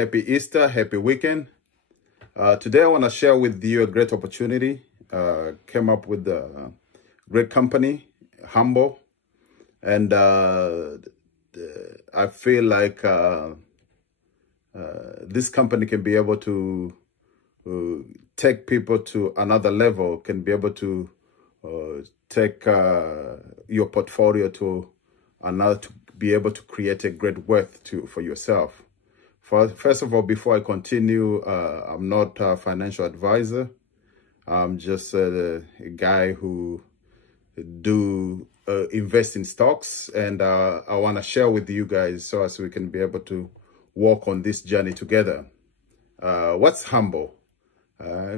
Happy Easter, happy weekend. Today I want to share with you a great opportunity. Came up with a great company, Humbl, and I feel like this company can be able to take people to another level, can be able to take your portfolio to another, to be able to create a great wealth for yourself. First of all, before I continue, I'm not a financial advisor. I'm just a guy who invest in stocks, and I want to share with you guys so as we can be able to walk on this journey together. What's Humbl?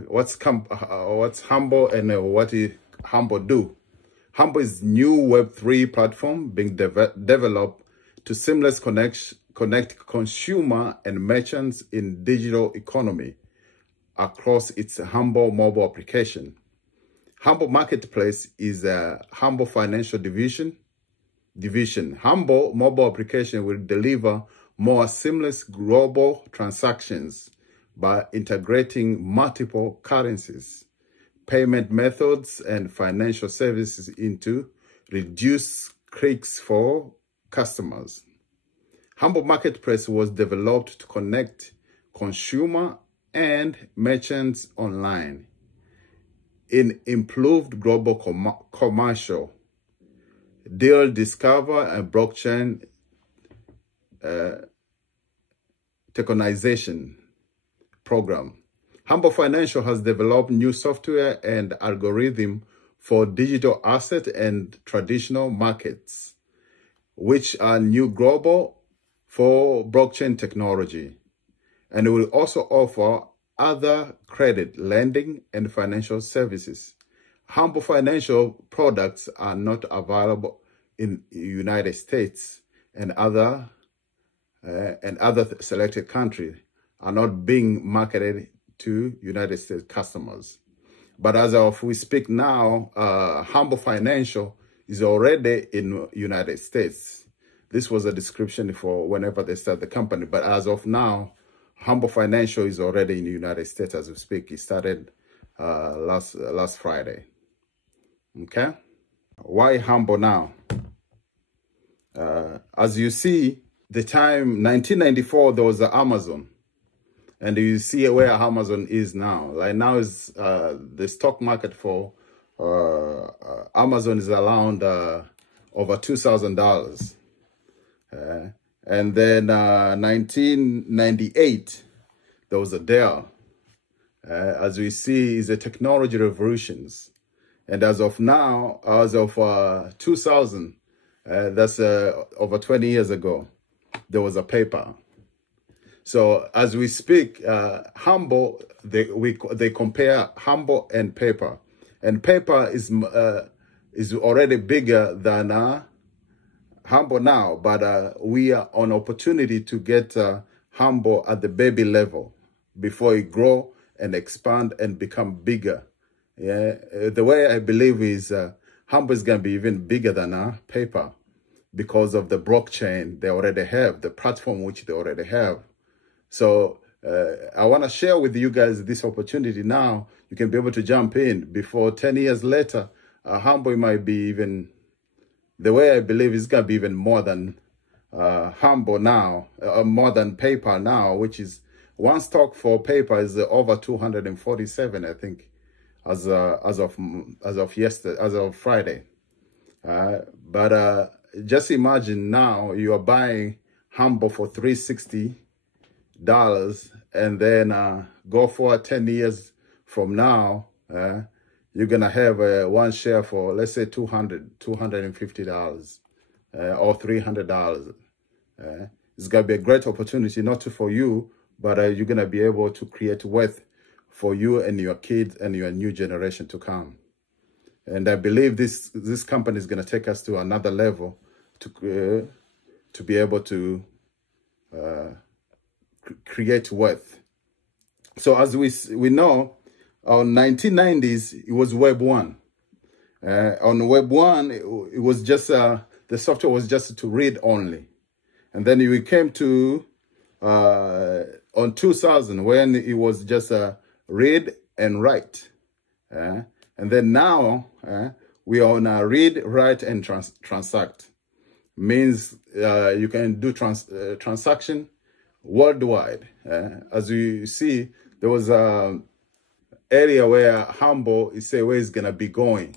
What's Humbl, and what is Humbl do? Humbl is new Web3 platform being developed to seamless connect consumer and merchants in digital economy across its Humbl mobile application. Humbl Marketplace is a Humbl financial division. Humbl mobile application will deliver more seamless global transactions by integrating multiple currencies, payment methods, and financial services into reduced clicks for customers. Humbl Marketplace was developed to connect consumer and merchants online in improved global commercial, deal discover, and blockchain tokenization program. Humbl Financial has developed new software and algorithm for digital asset and traditional markets, which are new global for blockchain technology, and it will also offer other credit, lending, and financial services. Humbl Financial products are not available in the United States, and other selected countries are not being marketed to United States customers. But as of we speak now, Humbl Financial is already in United States. This was a description for whenever they start the company. But as of now, Humbl Financial is already in the United States as we speak. It started last Friday. Okay? Why Humbl now? As you see, the time 1994, there was the Amazon. And you see where Amazon is now. Like now is the stock market for Amazon is around over $2,000. And then 1998, there was a Dell. As we see, is a technology revolutions. And as of now, as of 2000, that's over 20 years ago, there was a paper. So as we speak, Humbl, they compare Humbl and paper. And paper is already bigger than Humbl now, but we are on opportunity to get Humbl at the baby level before it grow and expand and become bigger. Yeah, the way I believe is Humbl is going to be even bigger than paper because of the blockchain they already have, the platform which they already have. So I want to share with you guys this opportunity now. You can be able to jump in before 10 years later. Humbl might be even, the way I believe it's going to be even more than Humbl now, more than paper now, which is one stock for paper is over 247, I think, as of yesterday, as of Friday. But just imagine now you are buying Humbl for $360, and then go for 10 years from now, you're gonna have one share for, let's say, $250 or $300. It's gonna be a great opportunity, not for you, but you're gonna be able to create wealth for you and your kids and your new generation to come. And I believe this company is gonna take us to another level to be able to create wealth. So as we know, on 1990s, it was Web 1. On Web 1, it was just, the software was just to read only. And then we came to on 2000 when it was just read and write. And then now we are on a read, write, and transact. Means you can do transaction worldwide. As you see, there was a area where Humbl is say where it's gonna be going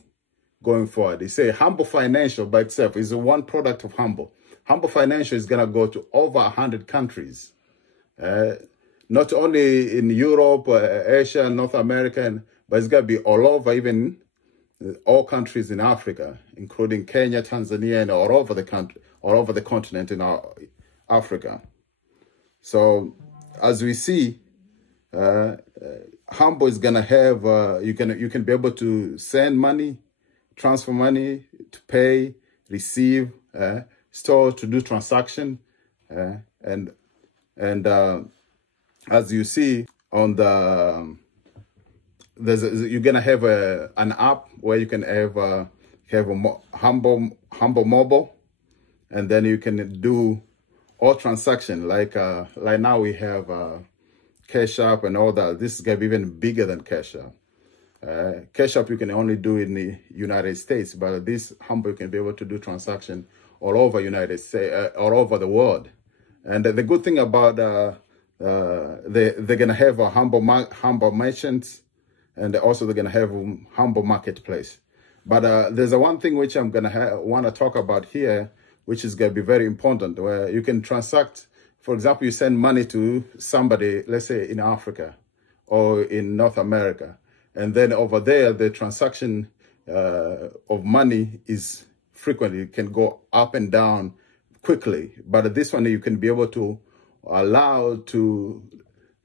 forward. They say Humbl Financial by itself is one product of Humbl. Humbl Financial is gonna go to over 100 countries, not only in Europe, Asia, North America, but it's gonna be all over, even all countries in Africa, including Kenya, Tanzania, and all over the country, all over the continent in Africa. So as we see, Humbl is gonna have you can be able to send money, transfer money, to pay, receive, store, to do transaction, and as you see on the you're gonna have an app where you can have a Humbl Mobile, and then you can do all transaction like now we have Cash App and all that. This is gonna be even bigger than Cash App. Cash App you can only do in the United States, but this Humbl you can be able to do transaction all over United States, all over the world. And the good thing about they're gonna have a Humbl merchants, and also they're gonna have Humbl marketplace. But there's one thing which I'm gonna want to talk about here, which is gonna be very important, where you can transact. For example, you send money to somebody, let's say in Africa or in North America, and then over there, the transaction of money is frequently, it can go up and down quickly. But this one, you can be able to allow to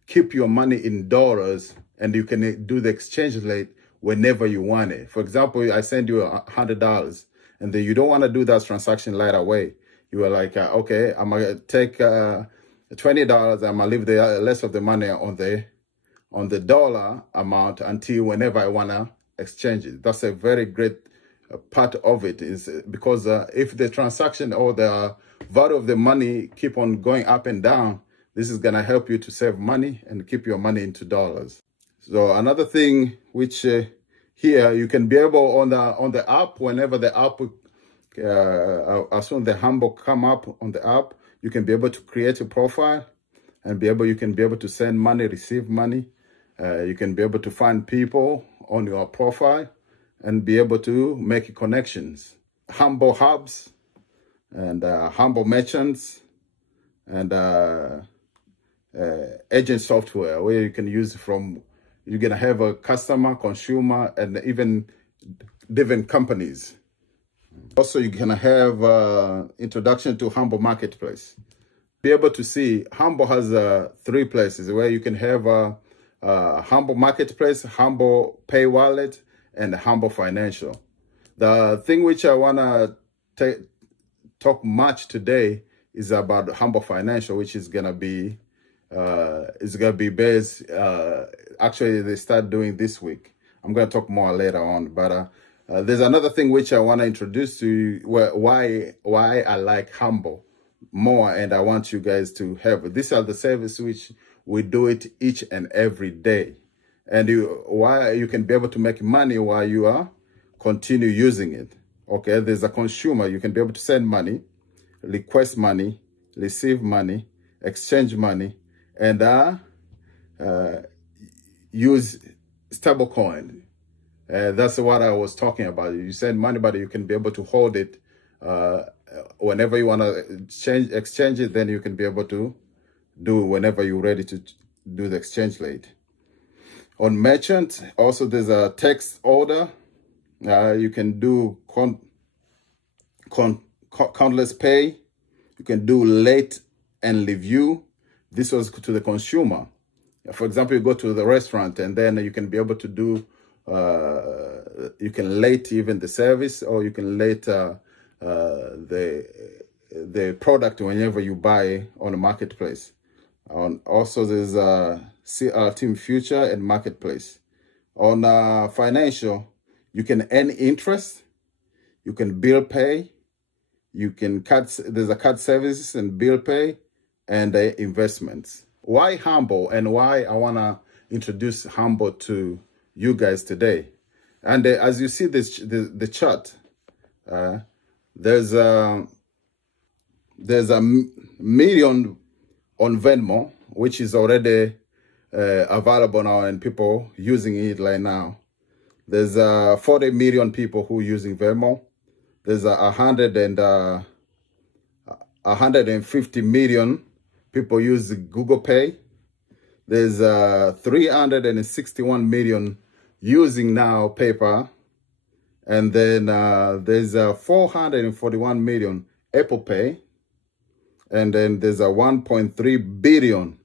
keep your money in dollars, and you can do the exchange rate whenever you want it. For example, I send you $100, and then you don't want to do that transaction right away. You are like, okay, I'm gonna take $20. I'm gonna leave the rest of the money on the dollar amount until whenever I wanna exchange it. That's a very great part of it, is because if the transaction or the value of the money keep on going up and down, this is gonna help you to save money and keep your money into dollars. So another thing which here you can be able on the app, whenever the app as soon as the Humbl come up on the app, you can be able to create a profile and you can be able to send money, receive money. You can be able to find people on your profile and be able to make connections. Humbl hubs and Humbl merchants and agent software where you can use from, you're gonna have a customer, consumer, and even different companies. Also, you're gonna have introduction to Humbl Marketplace. Be able to see Humbl has 3 places where you can have Humbl Marketplace, Humbl Pay Wallet, and Humbl Financial. The thing which I wanna talk much today is about Humbl Financial, which is gonna be based. Actually, they start doing this week. I'm gonna talk more later on, but there's another thing which I want to introduce to you, why I like Humbl more, and I want you guys to have. These are the services which we do it each and every day, and why you can be able to make money while you are continue using it. Okay, there's a consumer, you can be able to send money, request money, receive money, exchange money, and use stablecoin. That's what I was talking about. You send money, but you can be able to hold it whenever you want to exchange it. Then you can be able to do whenever you're ready to do the exchange rate. On merchant, also there's a text order. You can do countless pay. You can do late and review. This was to the consumer. For example, you go to the restaurant and then you can be able to do you can late even the service, or you can late the product whenever you buy on a marketplace. Also, there's Team Future and Marketplace. On financial, you can earn interest, you can bill pay, you can there's a card services and bill pay, and investments. Why Humbl, and why I want to introduce Humbl to you guys today. And as you see the chart, there's a million on Venmo, which is already available now and people using it right now. There's 40 million people who are using Venmo. There's 150 million people use Google Pay. There's 361 million using now PayPal. And then there's 441 million Apple Pay. And then there's a 1.3 billion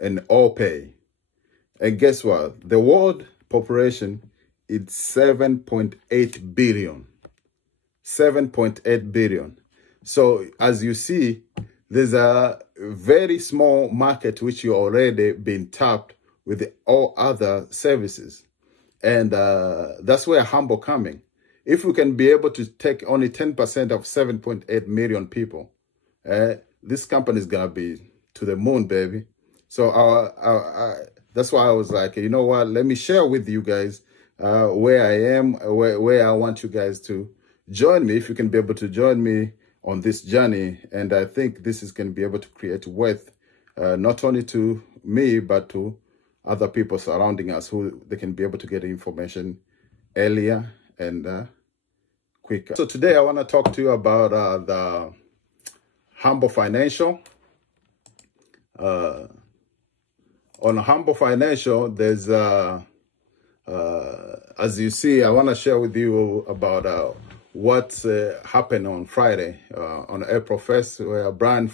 in All Pay. And guess what? The world population is 7.8 billion. 7.8 billion. So as you see, there's a very small market which you already been tapped with all other services. And that's where Humbl coming. If we can be able to take only 10% of 7.8 million people, this company is going to be to the moon, baby. So that's why I was like, you know what, let me share with you guys where I am, where I want you guys to join me, if you can be able to join me on this journey. And I think this is going to be able to create wealth, not only to me, but to other people surrounding us, who they can be able to get information earlier and quicker. So today I want to talk to you about the Humbl Financial. On Humbl Financial, there's, as you see, I want to share with you about what happened on Friday, on April 1st, where Brian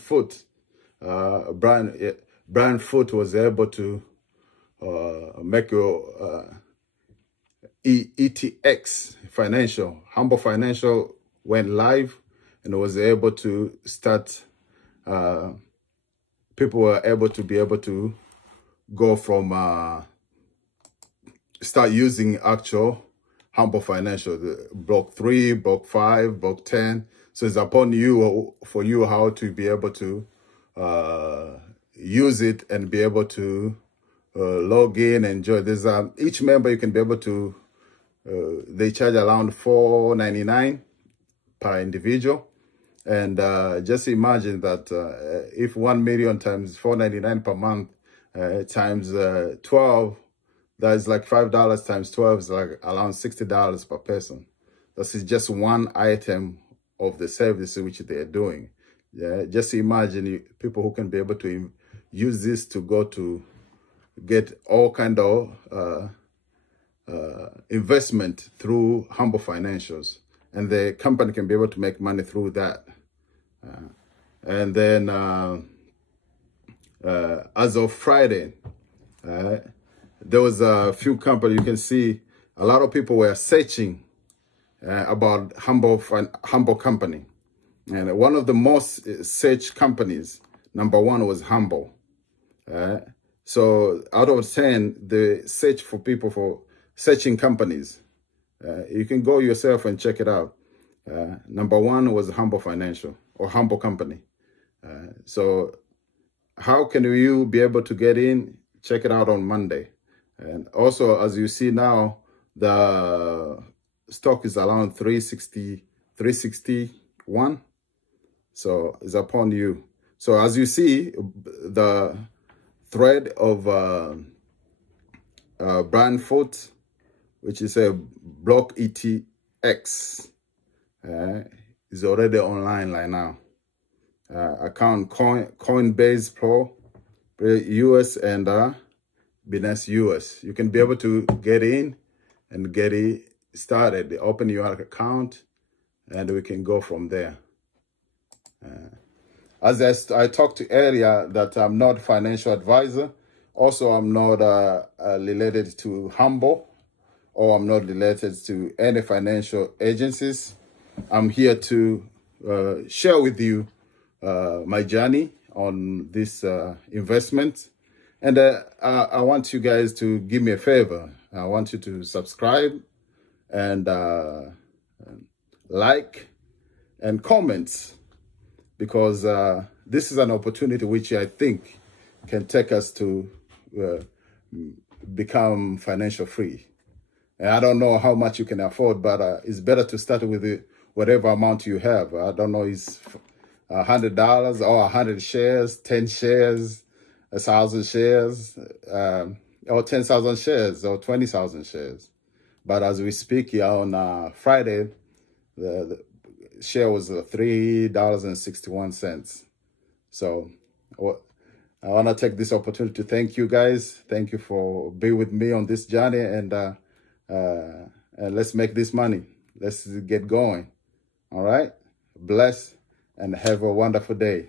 Foote was able to make your ETX Financial. Humbl Financial went live and was able to start. People were able to go from start using actual Humbl Financial, the block 3, block 5, block 10. So it's upon you, for you, how to be able to use it and be able to log in and enjoy. There's each member you can be able to, they charge around $4.99 per individual. And just imagine that if 1 million times $4.99 per month times 12, that's like $5 times 12 is like around $60 per person. This is just one item of the service which they are doing. Yeah, just imagine people who can be able to use this to go to get all kind of investment through Humbl Financials, and the company can be able to make money through that. And then as of Friday, there was a few companies. You can see a lot of people were searching about Humbl company, and one of the most searched companies, number 1, was Humbl. So out of 10, the search for people for searching companies, you can go yourself and check it out. Number 1 was Humbl Financial, or Humbl company. So how can you be able to get in? Check it out on Monday. And also, as you see now, the stock is around 361. So it's upon you. So as you see, the thread of Brian Foote, which is a block ETX, is already online right now. Account Coinbase Pro, US, and Binance US. You can be able to get in and get it started. Open your account, and we can go from there. As I talked to earlier, that I'm not a financial advisor. Also, I'm not related to Humbl, or I'm not related to any financial agencies. I'm here to share with you my journey on this investment. And I want you guys to give me a favor. I want you to subscribe and like and comment. because this is an opportunity which I think can take us to become financial free. And I don't know how much you can afford, but it's better to start with whatever amount you have. I don't know, it's $100 or 100 shares, 10 shares, 1,000 shares, or 10,000 shares or 20,000 shares. But as we speak here on Friday, the share was $3.61. So I want to take this opportunity to thank you guys. Thank you for being with me on this journey, and let's make this money. Let's get going. All right. Bless and have a wonderful day.